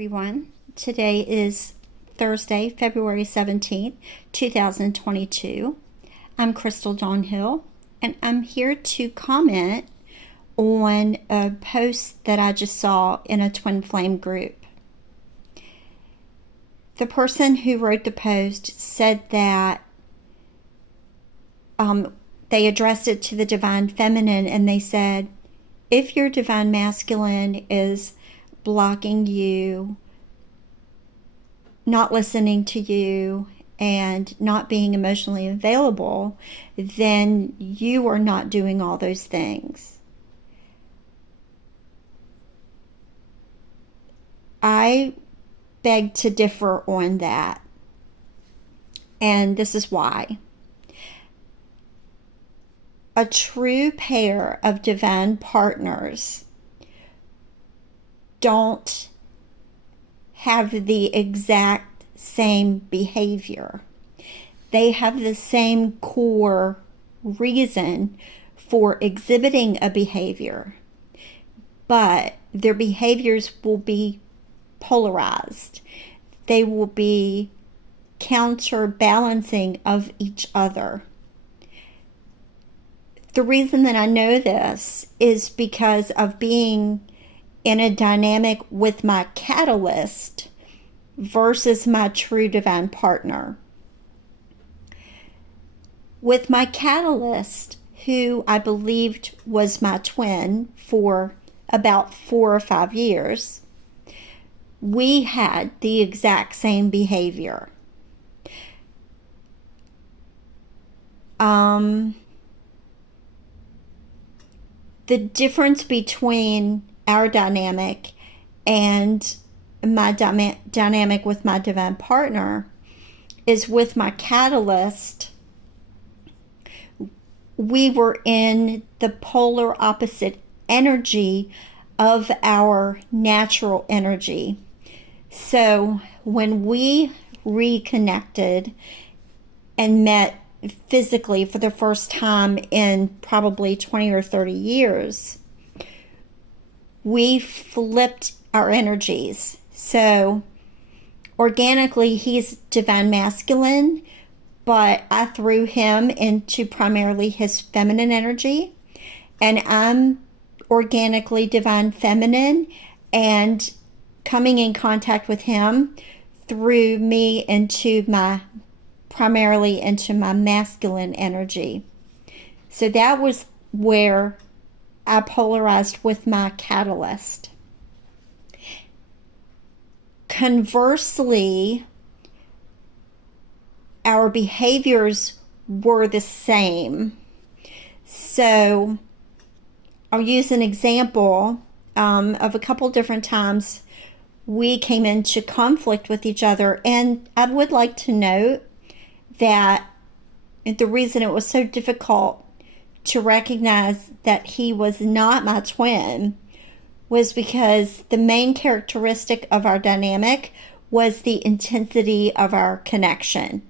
Everyone. Today is Thursday, February 17th, 2022. I'm Crystal Dawnhill, and I'm here to comment on a post that I just saw in a Twin Flame group. The person who wrote the post said that they addressed it to the Divine Feminine, and they said, if your Divine Masculine is blocking you, not listening to you, and not being emotionally available, then you are not doing all those things. I beg to differ on that, and this is why. A true pair of divine partners don't have the exact same behavior. They have the same core reason for exhibiting a behavior, but their behaviors will be polarized. They will be counterbalancing of each other. The reason that I know this is because of being in a dynamic with my catalyst versus my true divine partner. With my catalyst, who I believed was my twin for about 4 or 5 years, we had the exact same behavior. The difference between our dynamic and my dynamic with my divine partner is with my catalyst, we were in the polar opposite energy of our natural energy. So when we reconnected and met physically for the first time in probably 20 or 30 years, we flipped our energies. So organically, he's divine masculine, but I threw him into primarily his feminine energy, and I'm organically divine feminine, and coming in contact with him threw me into primarily into my masculine energy. So that was where I polarized with my catalyst. Conversely, our behaviors were the same. So I'll use an example of a couple different times we came into conflict with each other. And I would like to note that the reason it was so difficult to recognize that he was not my twin was because the main characteristic of our dynamic was the intensity of our connection.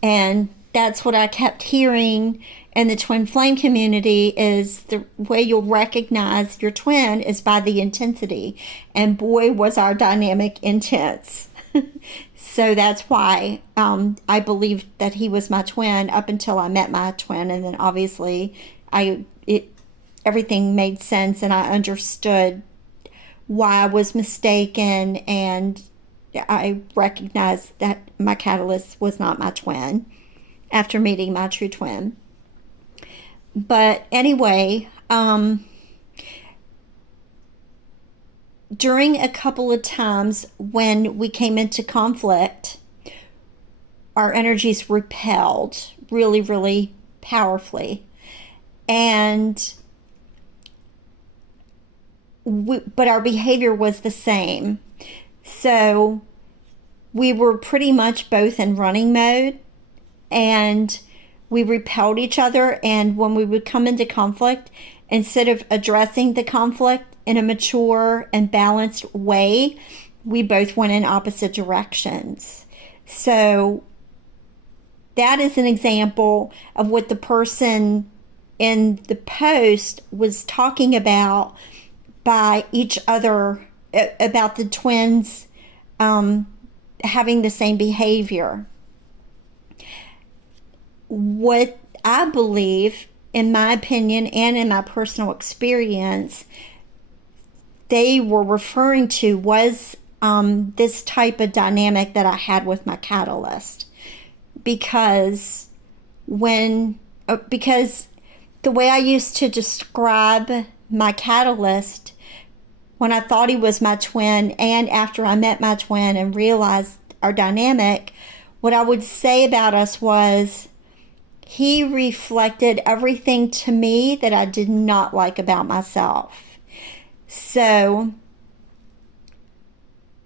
And that's what I kept hearing in the twin flame community, is the way you'll recognize your twin is by the intensity. And boy, was our dynamic intense. So that's why I believed that he was my twin up until I met my twin. And then obviously everything made sense, and I understood why I was mistaken, and I recognized that my catalyst was not my twin after meeting my true twin. But anyway, during a couple of times when we came into conflict, our energies repelled really, really powerfully. But our behavior was the same. So we were pretty much both in running mode, and we repelled each other. And when we would come into conflict, instead of addressing the conflict in a mature and balanced way, we both went in opposite directions. So that is an example of what the person in the post was talking about by each other about the twins having the same behavior. What I believe, in my opinion and in my personal experience, they were referring to was this type of dynamic that I had with my catalyst. Because because the way I used to describe my catalyst when I thought he was my twin, and after I met my twin and realized our dynamic, what I would say about us was he reflected everything to me that I did not like about myself. So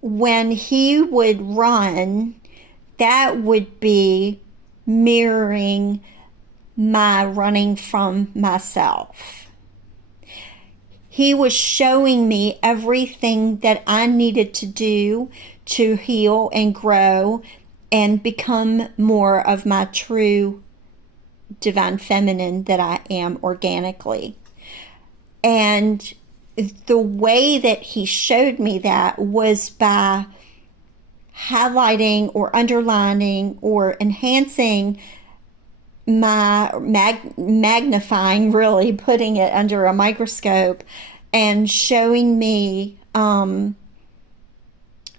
when he would run, that would be mirroring my running from myself. He was showing me everything that I needed to do to heal and grow and become more of my true divine feminine that I am organically. And the way that he showed me that was by highlighting or underlining or enhancing my magnifying, really putting it under a microscope and showing me all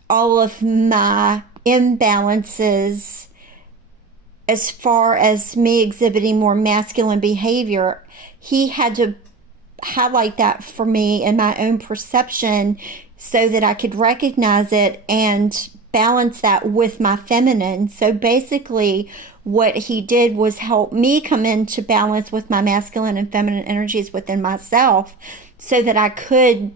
of my imbalances as far as me exhibiting more masculine behavior. He had to highlight that for me in my own perception so that I could recognize it and balance that with my feminine. So basically what he did was help me come into balance with my masculine and feminine energies within myself so that I could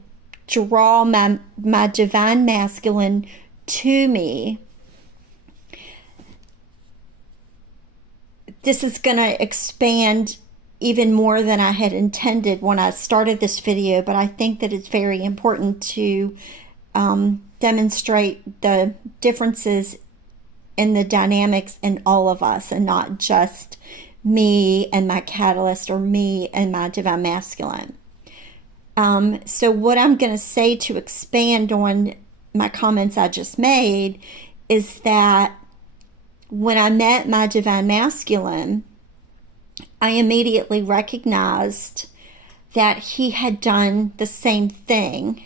draw my divine masculine to me. This is going to expand even more than I had intended when I started this video, but I think that it's very important to demonstrate the differences in the dynamics in all of us and not just me and my catalyst or me and my divine masculine. So what I'm going to say to expand on my comments I just made is that when I met my divine masculine, I immediately recognized that he had done the same thing,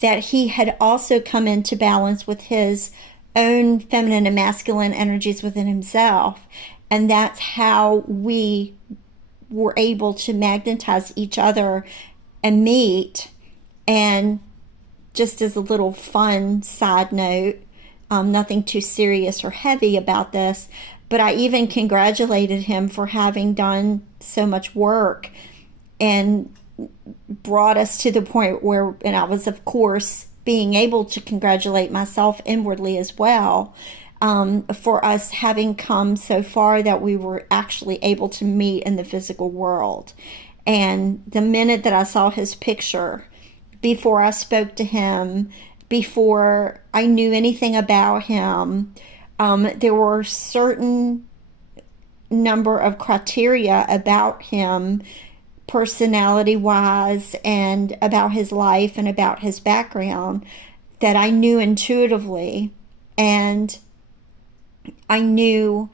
that he had also come into balance with his own feminine and masculine energies within himself. And that's how we were able to magnetize each other and meet. And just as a little fun side note, nothing too serious or heavy about this, but I even congratulated him for having done so much work and brought us to the point where, and I was, of course, being able to congratulate myself inwardly as well, for us having come so far that we were actually able to meet in the physical world. And the minute that I saw his picture, before I spoke to him, before I knew anything about him, there were certain number of criteria about him, personality-wise, and about his life and about his background that I knew intuitively. And I knew,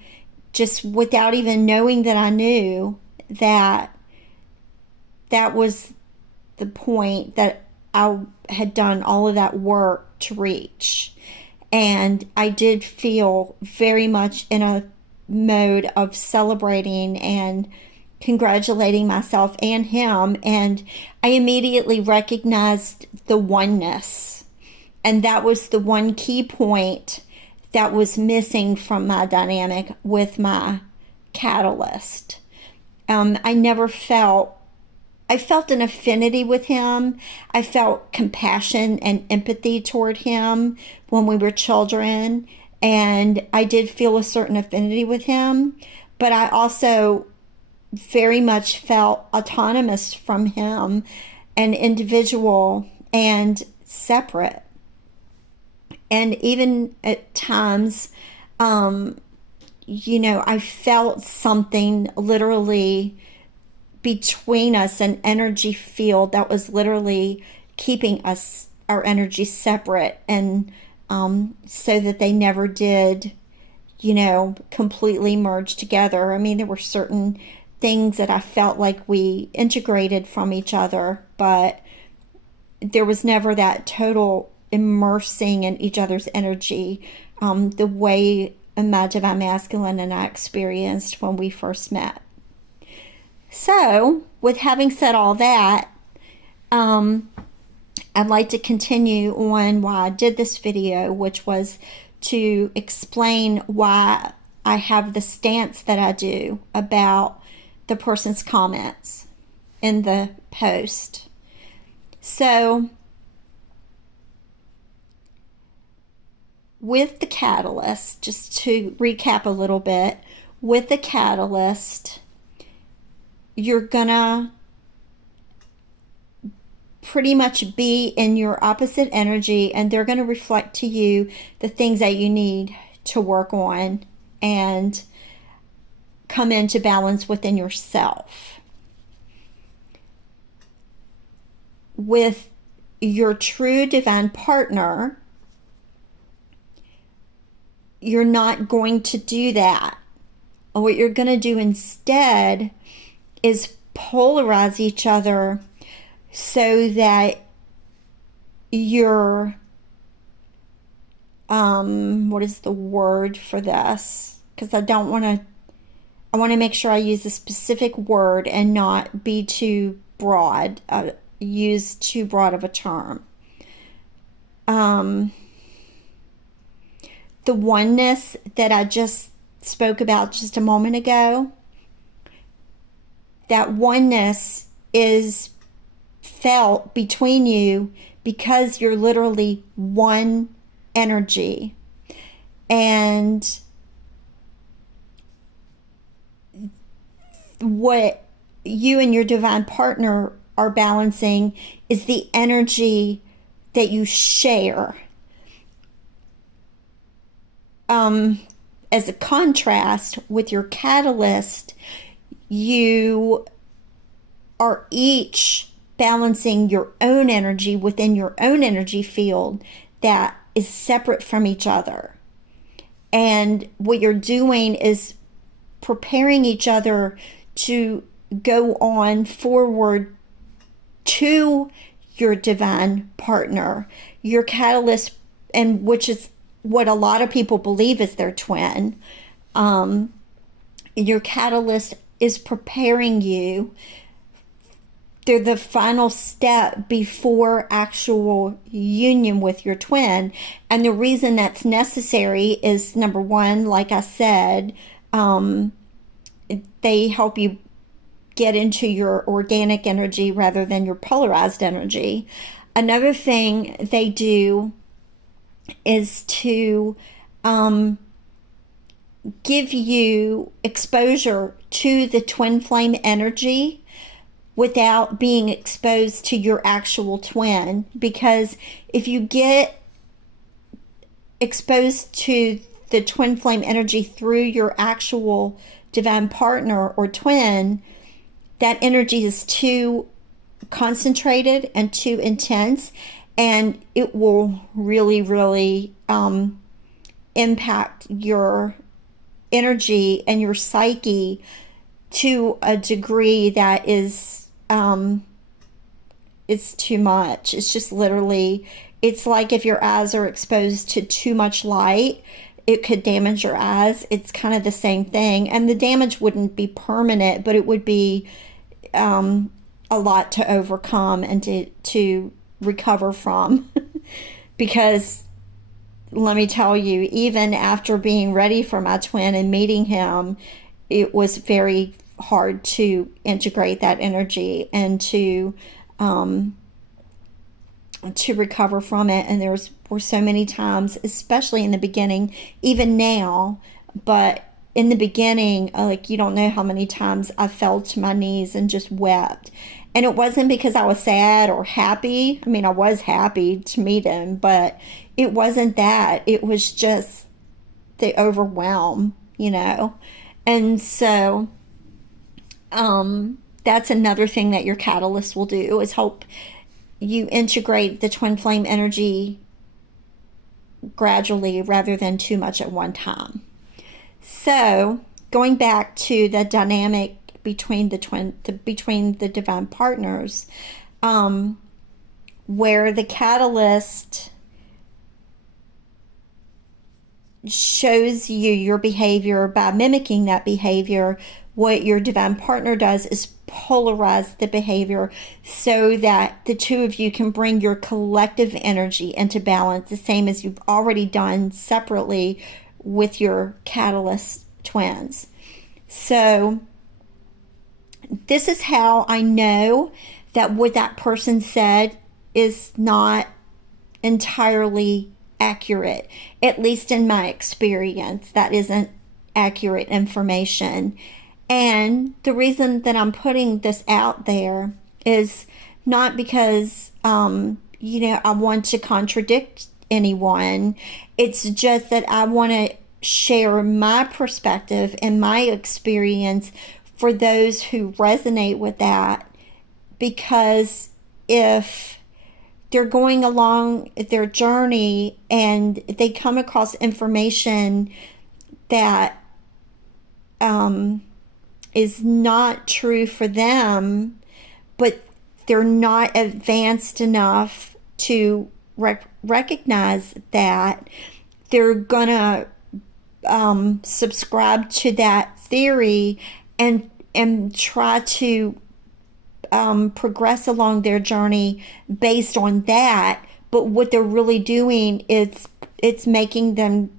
just without even knowing that I knew, that that was the point that I had done all of that work to reach. And I did feel very much in a mode of celebrating and congratulating myself and him. And I immediately recognized the oneness. And that was the one key point that was missing from my dynamic with my catalyst. I felt an affinity with him. I felt compassion and empathy toward him when we were children. And I did feel a certain affinity with him. But I also very much felt autonomous from him, an individual and separate. And even at times, I felt something literally between us, an energy field that was literally keeping us our energies separate, and so that they never did, completely merge together. I mean, there were certain things that I felt like we integrated from each other, but there was never that total immersing in each other's energy, the way my divine masculine and I experienced when we first met. So, with having said all that, I'd like to continue on why I did this video, which was to explain why I have the stance that I do about the person's comments in the post. So, with the catalyst, just to recap a little bit, with the catalyst, you're gonna pretty much be in your opposite energy, and they're going to reflect to you the things that you need to work on and come into balance within yourself. With your true divine partner, you're not going to do that. What you're going to do instead is polarize each other so that you're, what is the word for this? Because I want to make sure I use a specific word and not be too broad, use too broad of a term. The oneness that I just spoke about just a moment ago, that oneness is felt between you because you're literally one energy. And what you and your divine partner are balancing is the energy that you share. As a contrast with your catalyst, you are each balancing your own energy within your own energy field that is separate from each other. And what you're doing is preparing each other to go on forward to your divine partner, your catalyst, and which is what a lot of people believe is their twin. Your catalyst is preparing you. They're the final step before actual union with your twin. And the reason that's necessary is, number one, like I said, they help you get into your organic energy rather than your polarized energy. Another thing they do is to give you exposure to the twin flame energy without being exposed to your actual twin. Because if you get exposed to the twin flame energy through your actual divine partner or twin, that energy is too concentrated and too intense, and it will really, really impact your energy and your psyche to a degree that is it's too much. It's just literally, it's like if your eyes are exposed to too much light, it could damage your eyes. It's kind of the same thing. And the damage wouldn't be permanent, but it would be a lot to overcome and to recover from. Because let me tell you, even after being ready for my twin and meeting him, it was very hard to integrate that energy and to recover from it. And were so many times, especially in the beginning, even now, but in the beginning, like, you don't know how many times I fell to my knees and just wept. And it wasn't because I was sad or happy. I mean, I was happy to meet him, but it wasn't that. It was just the overwhelm, And so that's another thing that your catalyst will do, is help you integrate the twin flame energy gradually rather than too much at one time. So going back to the dynamic between the divine partners, where the catalyst shows you your behavior by mimicking that behavior, what your divine partner does is polarize the behavior so that the two of you can bring your collective energy into balance, the same as you've already done separately with your catalyst twins. So this is how I know that what that person said is not entirely accurate. At least in my experience, that isn't accurate information. And the reason that I'm putting this out there is not because, I want to contradict anyone. It's just that I want to share my perspective and my experience for those who resonate with that. Because if they're going along their journey and they come across information that is not true for them, but they're not advanced enough to recognize that, they're gonna subscribe to that theory and try to progress along their journey based on that. But what they're really doing is it's making them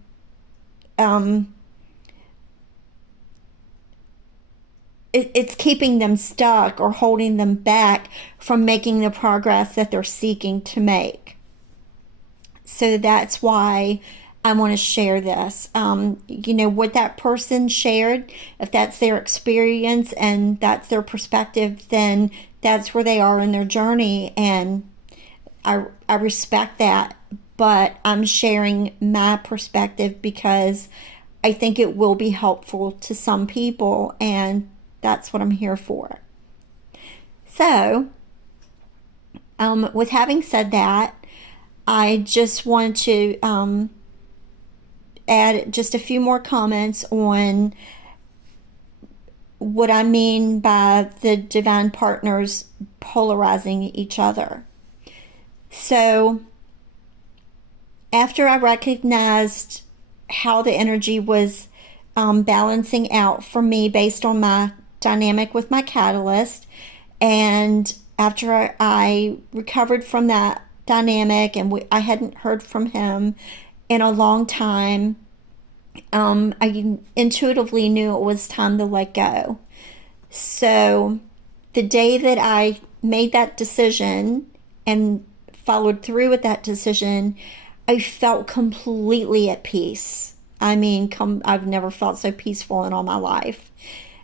it's keeping them stuck or holding them back from making the progress that they're seeking to make. So that's why I want to share this. What that person shared, if that's their experience and that's their perspective, then that's where they are in their journey, and I respect that. But I'm sharing my perspective because I think it will be helpful to some people, and that's what I'm here for. So, with having said that, I just want to add just a few more comments on what I mean by the divine partners polarizing each other. So, after I recognized how the energy was balancing out for me based on my dynamic with my catalyst, and after I recovered from that dynamic and I hadn't heard from him in a long time, I intuitively knew it was time to let go. So the day that I made that decision and followed through with that decision, I felt completely at peace. I mean, I've never felt so peaceful in all my life.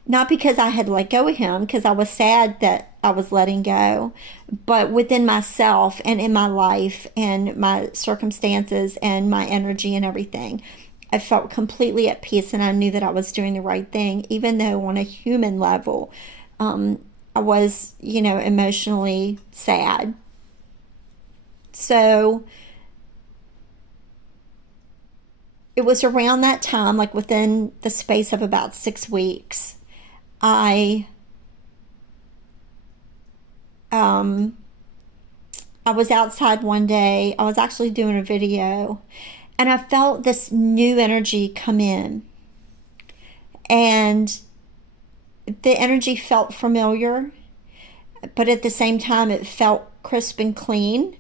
Not because I had let go of him, because I was sad that I was letting go, but within myself and in my life and my circumstances and my energy and everything, I felt completely at peace, and I knew that I was doing the right thing, even though on a human level, I was, emotionally sad. So it was around that time, like within the space of about 6 weeks, I was outside one day. I was actually doing a video, and I felt this new energy come in, and the energy felt familiar, but at the same time it felt crisp and clean.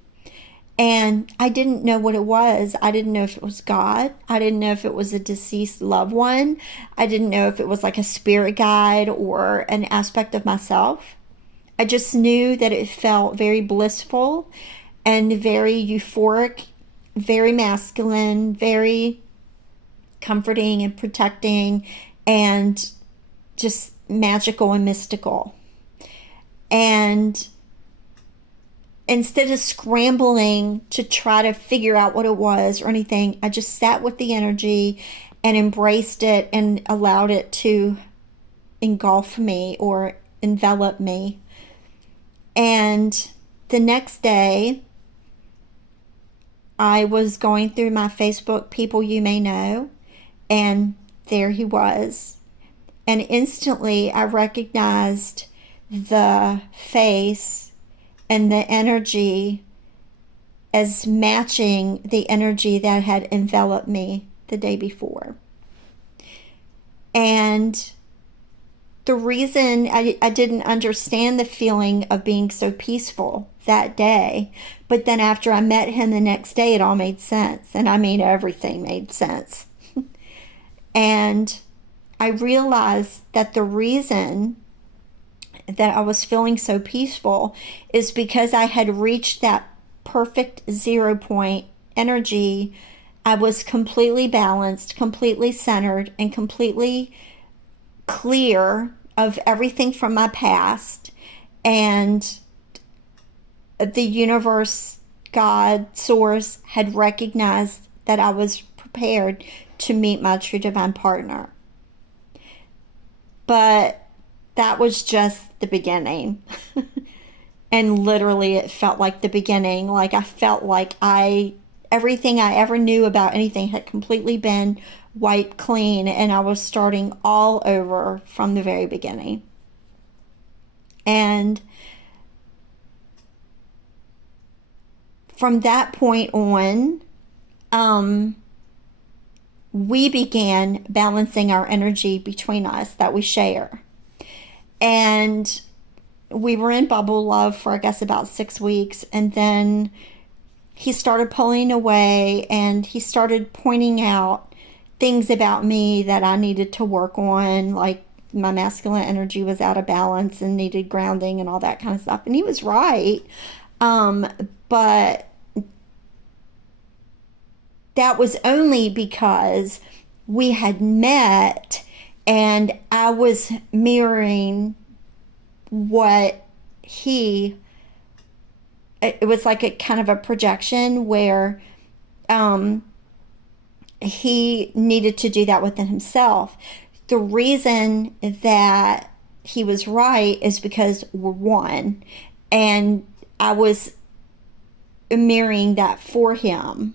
And I didn't know what it was. I didn't know if it was God. I didn't know if it was a deceased loved one. I didn't know if it was like a spirit guide or an aspect of myself. I just knew that it felt very blissful and very euphoric, very masculine, very comforting and protecting, and just magical and mystical. And instead of scrambling to try to figure out what it was or anything, I just sat with the energy and embraced it and allowed it to engulf me or envelop me. And the next day, I was going through my Facebook people you may know, and there he was. And instantly I recognized the face and the energy as matching the energy that had enveloped me the day before. And the reason I didn't understand the feeling of being so peaceful that day, but then after I met him the next day, it all made sense. And I mean, everything made sense. And I realized that the reason that I was feeling so peaceful is because I had reached that perfect 0 point energy. I was completely balanced, completely centered, and completely clear of everything from my past. And the universe, God, source had recognized that I was prepared to meet my true divine partner. But that was just the beginning. And literally it felt like the beginning. Like I felt like everything I ever knew about anything had completely been wiped clean, and I was starting all over from the very beginning. And from that point on, we began balancing our energy between us that we share. And we were in bubble love for, I guess, about 6 weeks. And then he started pulling away, and he started pointing out things about me that I needed to work on, like my masculine energy was out of balance and needed grounding and all that kind of stuff. And he was right. But that was only because we had met and I was mirroring what it was like a kind of a projection where he needed to do that within himself. The reason that he was right is because we're one, and I was mirroring that for him.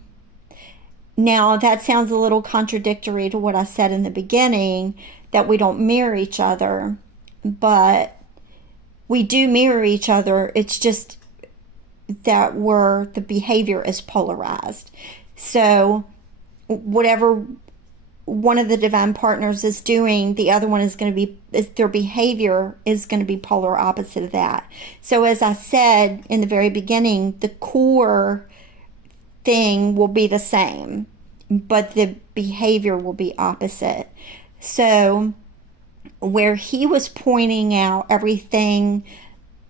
Now, that sounds a little contradictory to what I said in the beginning, that we don't mirror each other, but we do mirror each other. It's just that the behavior is polarized. So whatever one of the divine partners is doing, the other one is going to be, their behavior is going to be polar opposite of that. So as I said in the very beginning, the core thing will be the same, but the behavior will be opposite. So where he was pointing out everything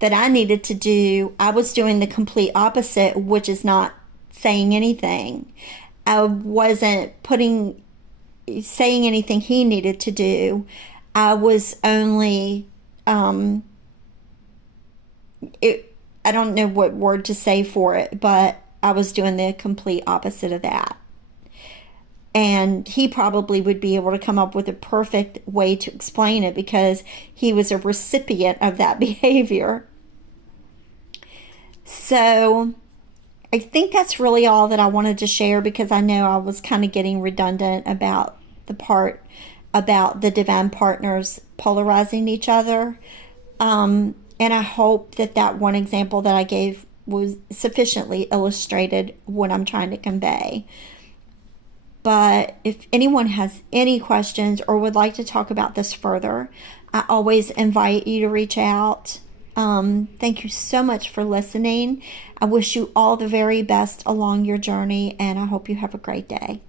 that I needed to do, I was doing the complete opposite, which is not saying anything. I wasn't saying anything he needed to do. I was only, I don't know what word to say for it, but I was doing the complete opposite of that. And he probably would be able to come up with a perfect way to explain it because he was a recipient of that behavior. So I think that's really all that I wanted to share, because I know I was kind of getting redundant about the part about the divine partners polarizing each other. And I hope that one example that I gave was sufficiently illustrated what I'm trying to convey. But if anyone has any questions or would like to talk about this further, I always invite you to reach out. Thank you so much for listening. I wish you all the very best along your journey, and I hope you have a great day.